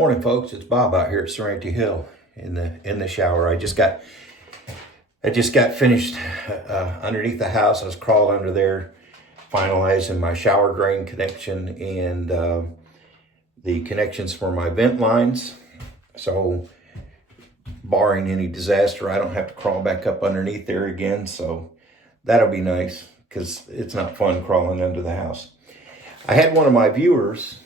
Morning, folks. It's Bob out here at Serenity Hill in the shower. I just got finished underneath the house. I was crawling under there, finalizing my shower drain connection and the connections for my vent lines. So, barring any disaster, I don't have to crawl back up underneath there again. So that'll be nice because it's not fun crawling under the house. I had one of my viewers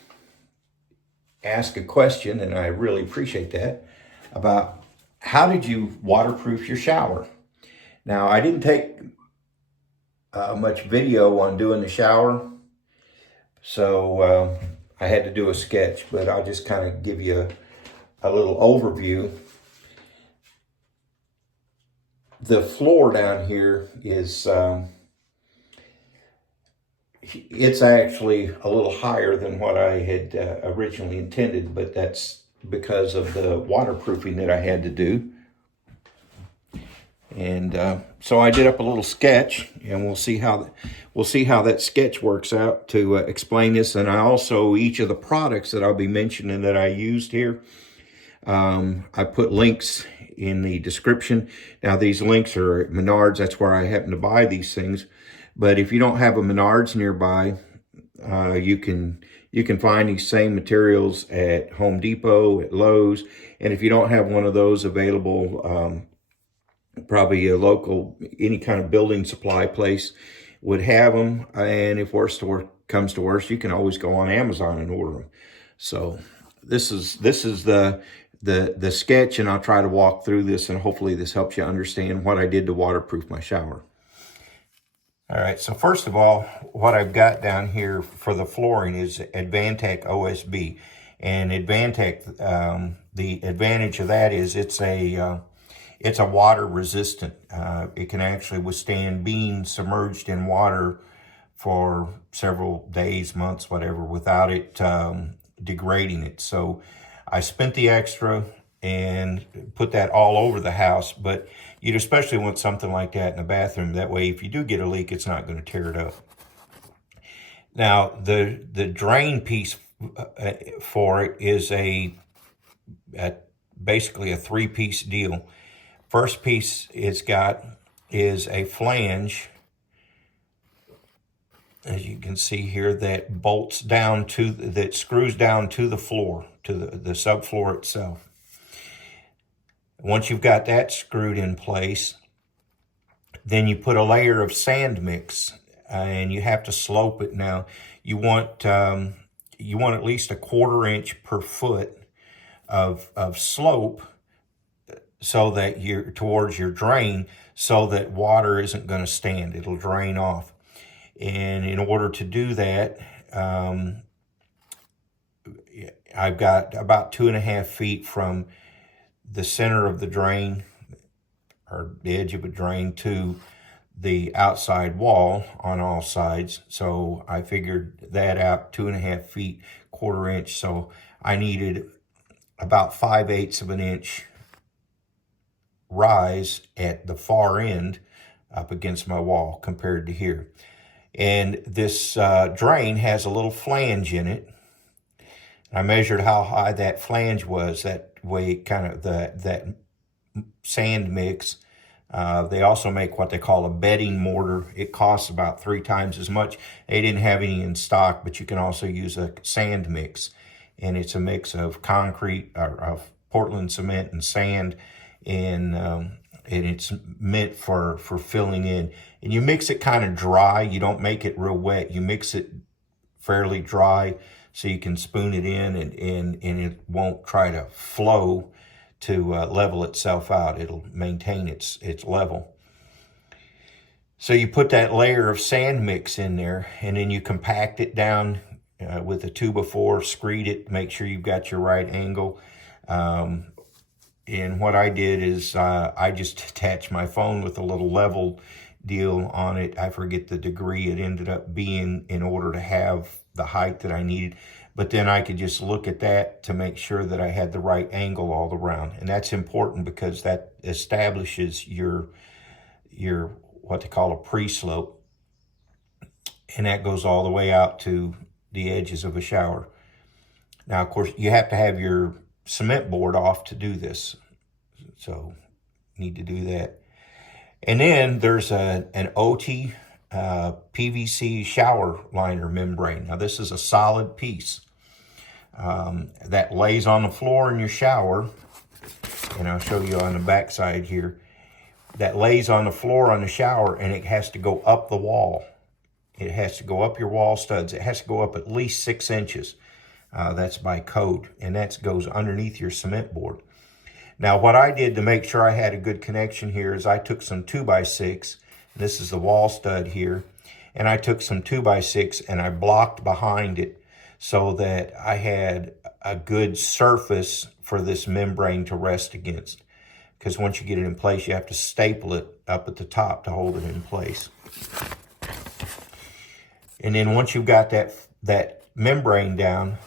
ask a question, and I really appreciate that, about how did you waterproof your shower? Now, I didn't take much video on doing the shower, so I had to do a sketch, but I'll just kind of give you a little overview. The floor down here is it's actually a little higher than what I had originally intended, but that's because of the waterproofing that I had to do. And so I did up a little sketch, and we'll see how that sketch works out to explain this. And I also, each of the products that I'll be mentioning that I used here, I put links in the description. Now, these links are at Menards. That's where I happen to buy these things. But if you don't have a Menards nearby, you can find these same materials at Home Depot, at Lowe's. And if you don't have one of those available, probably a local, any kind of building supply place would have them. And if worst comes to worst, you can always go on Amazon and order them. So this is the sketch, and I'll try to walk through this, and hopefully this helps you understand what I did to waterproof my shower. All right, so first of all, what I've got down here for the flooring is Advantech OSB. And Advantech, the advantage of that is it's a water resistant. It can actually withstand being submerged in water for several days, months, whatever, without it degrading it. So I spent the extra and put that all over the house, but you'd especially want something like that in the bathroom. That way, if you do get a leak, it's not going to tear it up. Now, the drain piece for it is basically a three-piece deal. First piece it's got is a flange, as you can see here, that bolts down that screws down to the floor, to the subfloor itself. Once you've got that screwed in place, then you put a layer of sand mix, and you have to slope it. Now, you want at least 1/4 inch per foot of slope, so that you're towards your drain, so that water isn't going to stand. It'll drain off. And in order to do that, I've got about 2.5 feet from the center of the drain, or the edge of a drain, to the outside wall on all sides. So I figured that out, 2.5 feet, 1/4 inch. So I needed about 5/8 of an inch rise at the far end up against my wall compared to here. And this drain has a little flange in it. I measured how high that flange was. That way, kind of that sand mix. They also make what they call a bedding mortar. It costs about 3 times as much. They didn't have any in stock, but you can also use a sand mix. And it's a mix of concrete, or of Portland cement and sand. And it's meant for filling in. And you mix it kind of dry. You don't make it real wet. You mix it fairly dry, so you can spoon it in, and it won't try to flow to level itself out. It'll maintain its level. So you put that layer of sand mix in there, and then you compact it down with a 2x4, screed it, make sure you've got your right angle. And what I did is I just attached my phone with a little level deal on it. I forget the degree it ended up being in order to have the height that I needed. But then I could just look at that to make sure that I had the right angle all around. And that's important because that establishes your what they call a pre-slope. And that goes all the way out to the edges of a shower. Now, of course, you have to have your cement board off to do this. So need to do that. And then there's an Oatey PVC shower liner membrane. Now this is a solid piece that lays on the floor in your shower. And I'll show you on the back side here. That lays on the floor on the shower, and it has to go up the wall. It has to go up your wall studs. It has to go up at least 6 inches. That's by code, and that goes underneath your cement board. Now, what I did to make sure I had a good connection here is I took some 2x6. This is the wall stud here. And I took some 2x6 and I blocked behind it so that I had a good surface for this membrane to rest against. Because once you get it in place, you have to staple it up at the top to hold it in place. And then once you've got that membrane down,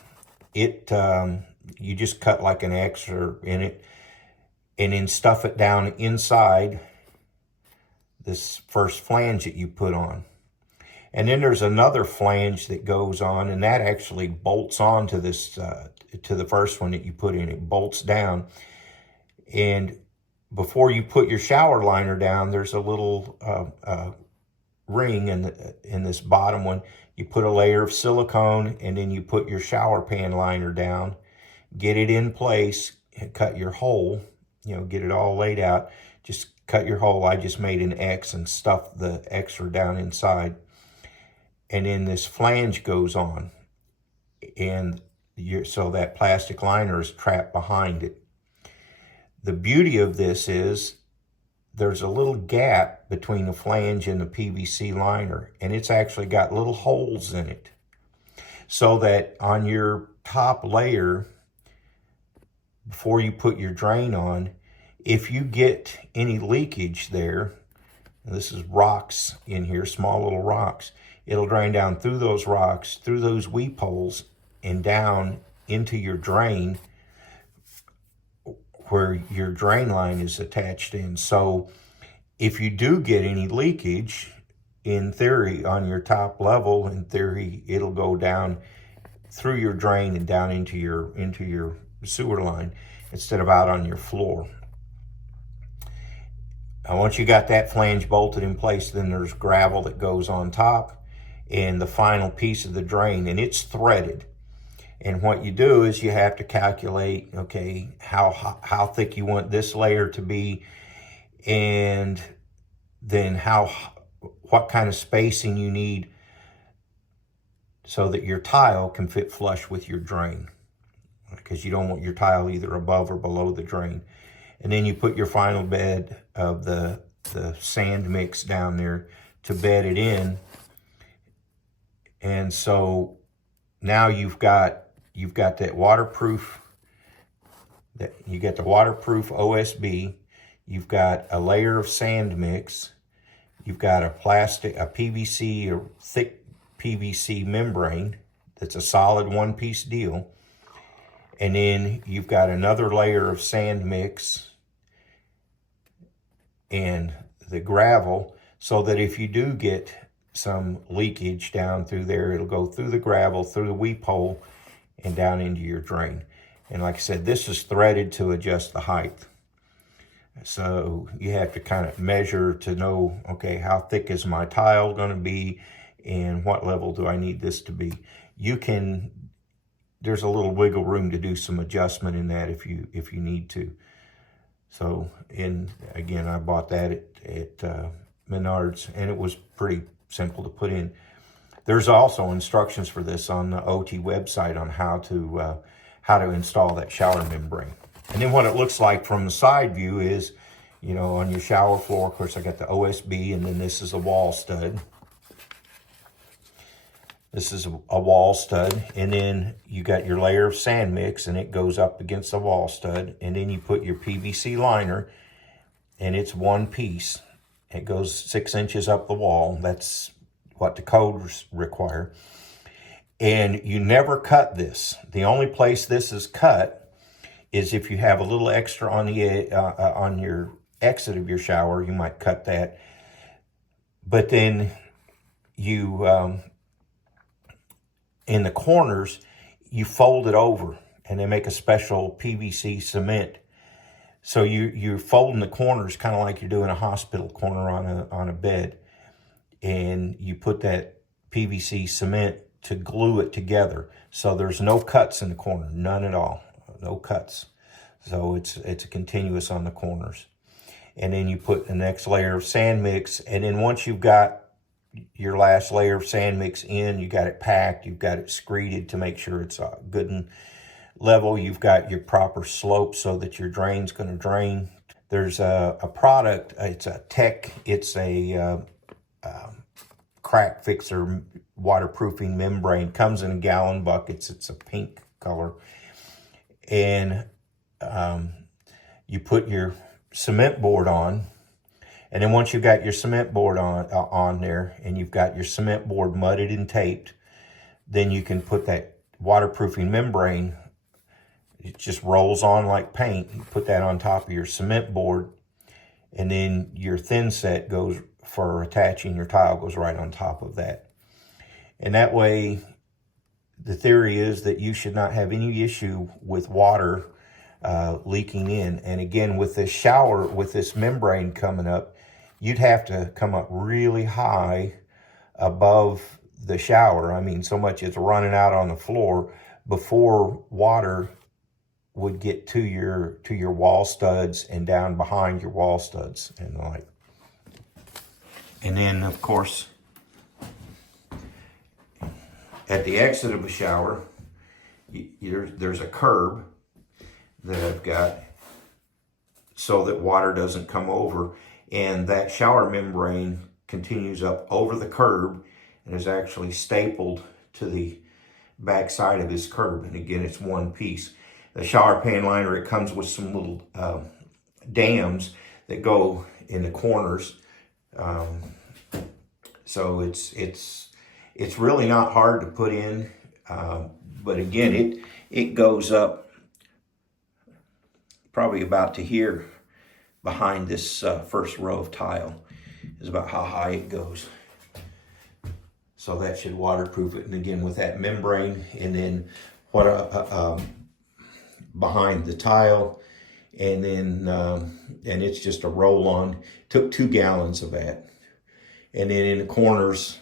you just cut like an X or in it, and then stuff it down inside this first flange that you put on. And then there's another flange that goes on, and that actually bolts on to this, to the first one that you put in. It bolts down. And before you put your shower liner down, there's a little ring in this bottom one. You put a layer of silicone, and then you put your shower pan liner down, get it in place, and cut your hole. Get it all laid out. Just cut your hole. I just made an X and stuffed the extra down inside. And then this flange goes on. And so that plastic liner is trapped behind it. The beauty of this is there's a little gap between the flange and the PVC liner. And it's actually got little holes in it. So that on your top layer, before you put your drain on, if you get any leakage there, this is rocks in here, small little rocks, it'll drain down through those rocks, through those weep holes, and down into your drain where your drain line is attached in. So if you do get any leakage, in theory, on your top level, in theory, it'll go down through your drain and down into your sewer line instead of out on your floor. Now, once you got that flange bolted in place, then there's gravel that goes on top and the final piece of the drain, and it's threaded. And what you do is you have to calculate, okay, how thick you want this layer to be, and then what kind of spacing you need so that your tile can fit flush with your drain, because you don't want your tile either above or below the drain. And then you put your final bed of the sand mix down there to bed it in. And so now you've got that waterproof, you got the waterproof OSB, you've got a layer of sand mix, you've got a PVC or thick PVC membrane that's a solid one-piece deal. And then you've got another layer of sand mix and the gravel, so that if you do get some leakage down through there, it'll go through the gravel, through the weep hole, and down into your drain. And like I said, this is threaded to adjust the height. So you have to kind of measure to know, okay, how thick is my tile going to be and what level do I need this to be. There's a little wiggle room to do some adjustment in that if you need to. So, and again, I bought that at Menards, and it was pretty simple to put in. There's also instructions for this on the Oatey website on how to install that shower membrane. And then what it looks like from the side view is, on your shower floor, of course, I got the OSB, and then this is a wall stud. This is a wall stud, and then you got your layer of sand mix, and it goes up against the wall stud, and then you put your PVC liner, and it's one piece. It goes 6 inches up the wall. That's what the codes require. And you never cut this. The only place this is cut is if you have a little extra on your exit of your shower, you might cut that. But then you, in the corners, you fold it over. and they make a special PVC cement. So you're folding the corners kind of like you're doing a hospital corner on a bed, and you put that PVC cement to glue it together. So there's no cuts in the corner, none at all, no cuts. So it's a continuous on the corners. And then you put the next layer of sand mix, and then once you've got your last layer of sand mix in, you got it packed, you've got it screeded to make sure it's good and level, you've got your proper slope so that your drain's going to drain. There's a product, it's a crack fixer waterproofing membrane, comes in gallon buckets, it's a pink color, and you put your cement board on, and then once you've got your cement board on there, and you've got your cement board mudded and taped, then you can put that waterproofing membrane, it just rolls on like paint. You put that on top of your cement board, and then your thin set goes for attaching your tile goes right on top of that. And that way, the theory is that you should not have any issue with water leaking in. And again, with this shower, with this membrane coming up, you'd have to come up really high above the shower. I mean, so much it's running out on the floor before water would get to your wall studs and down behind your wall studs and the like. And then, of course, at the exit of a shower, there's a curb that I've got so that water doesn't come over, and that shower membrane continues up over the curb and is actually stapled to the back side of this curb. And again, it's one piece. The shower pan liner, it comes with some little dams that go in the corners. So it's really not hard to put in, but again, it goes up probably about to here behind this first row of tile is about how high it goes. So that should waterproof it. And again, with that membrane, and then what behind the tile, and then and it's just a roll-on. Took 2 gallons of that. And then in the corners,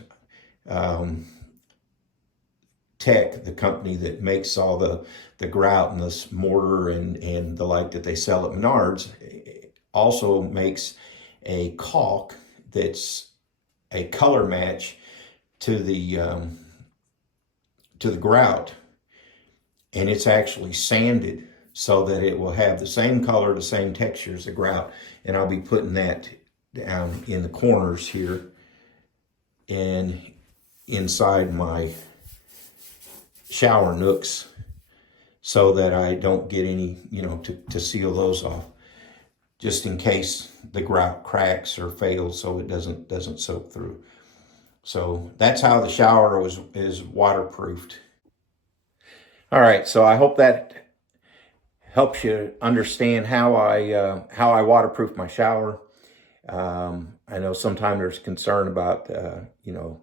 Tech, the company that makes all the grout and this mortar and the like that they sell at Menards, also makes a caulk that's a color match to the grout, and it's actually sanded so that it will have the same color, the same texture as the grout. And I'll be putting that down in the corners here and inside my shower nooks so that I don't get any, to seal those off, just in case the grout cracks or fails so it doesn't soak through. So that's how the shower is waterproofed. All right, so I hope that helps you understand how I waterproof my shower. I know sometimes there's concern about, well,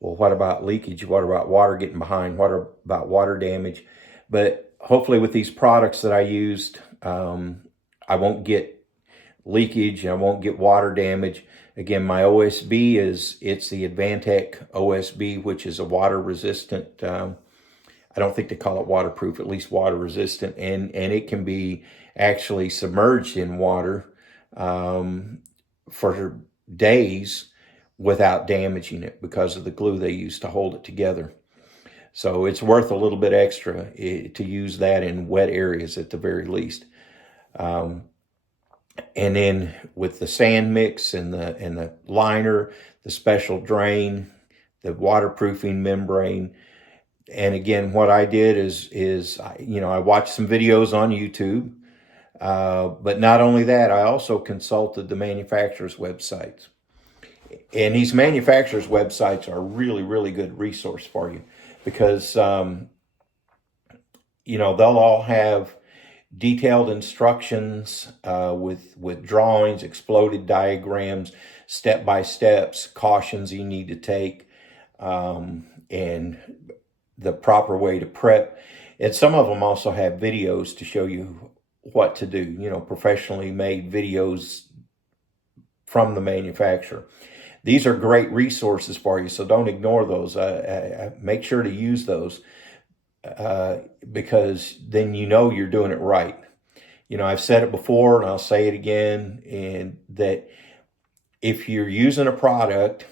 what about leakage? What about water getting behind? What about water damage? But hopefully with these products that I used, I won't get leakage, I won't get water damage. Again, my OSB it's the Advantech OSB, which is a water resistant, I don't think they call it waterproof, at least water resistant, and it can be actually submerged in water for days without damaging it because of the glue they use to hold it together. So it's worth a little bit extra to use that in wet areas at the very least. And then with the sand mix and the liner, the special drain, the waterproofing membrane. And again, what I did is I watched some videos on YouTube, but not only that, I also consulted the manufacturer's websites. And these manufacturers' websites are really, really good resource for you because, they'll all have detailed instructions with drawings, exploded diagrams, step-by-steps, cautions you need to take, and the proper way to prep. And some of them also have videos to show you what to do, you know, professionally made videos from the manufacturer. These are great resources for you, so don't ignore those. Make sure to use those because then you know you're doing it right. You know, I've said it before and I'll say it again, and that if you're using a product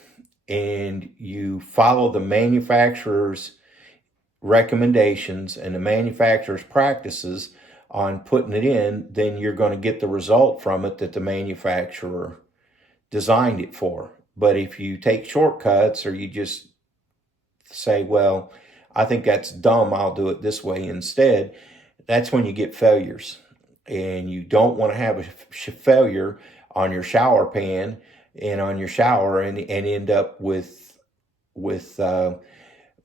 and you follow the manufacturer's recommendations and the manufacturer's practices on putting it in, then you're going to get the result from it that the manufacturer designed it for. But if you take shortcuts or you just say, well, I think that's dumb, I'll do it this way instead, that's when you get failures. And you don't want to have a failure on your shower pan and on your shower and end up with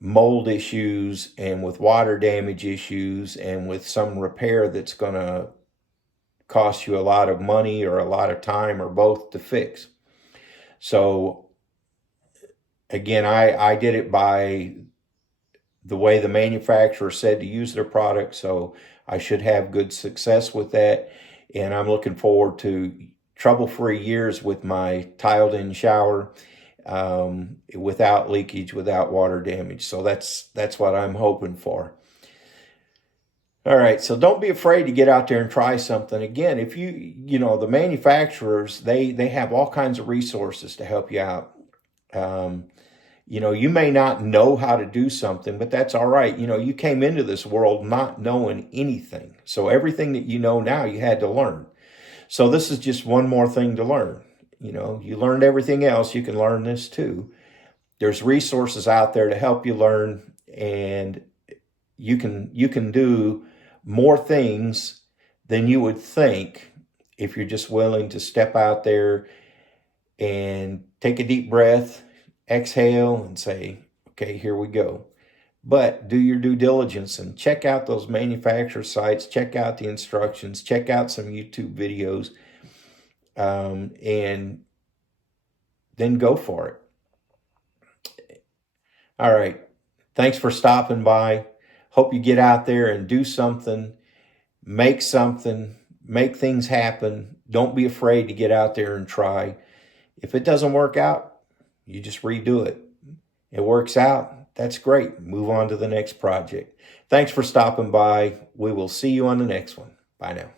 mold issues and with water damage issues and with some repair that's going to cost you a lot of money or a lot of time or both to fix. So again, I did it by the way the manufacturer said to use their product, so I should have good success with that. And I'm looking forward to trouble-free years with my tiled-in shower, without leakage, without water damage. So that's what I'm hoping for. All right, so don't be afraid to get out there and try something. Again, if you know, the manufacturers, they have all kinds of resources to help you out. You know, you may not know how to do something, but that's all right. You know, you came into this world not knowing anything. So everything that you know now, you had to learn. So this is just one more thing to learn. You know, you learned everything else, you can learn this too. There's resources out there to help you learn, and you can do more things than you would think if you're just willing to step out there and take a deep breath, exhale, and say, okay, here we go. But do your due diligence and check out those manufacturer sites, check out the instructions, check out some YouTube videos, and then go for it. All right. Thanks for stopping by. Hope you get out there and do something, make things happen. Don't be afraid to get out there and try. If it doesn't work out, you just redo it. It works out, that's great. Move on to the next project. Thanks for stopping by. We will see you on the next one. Bye now.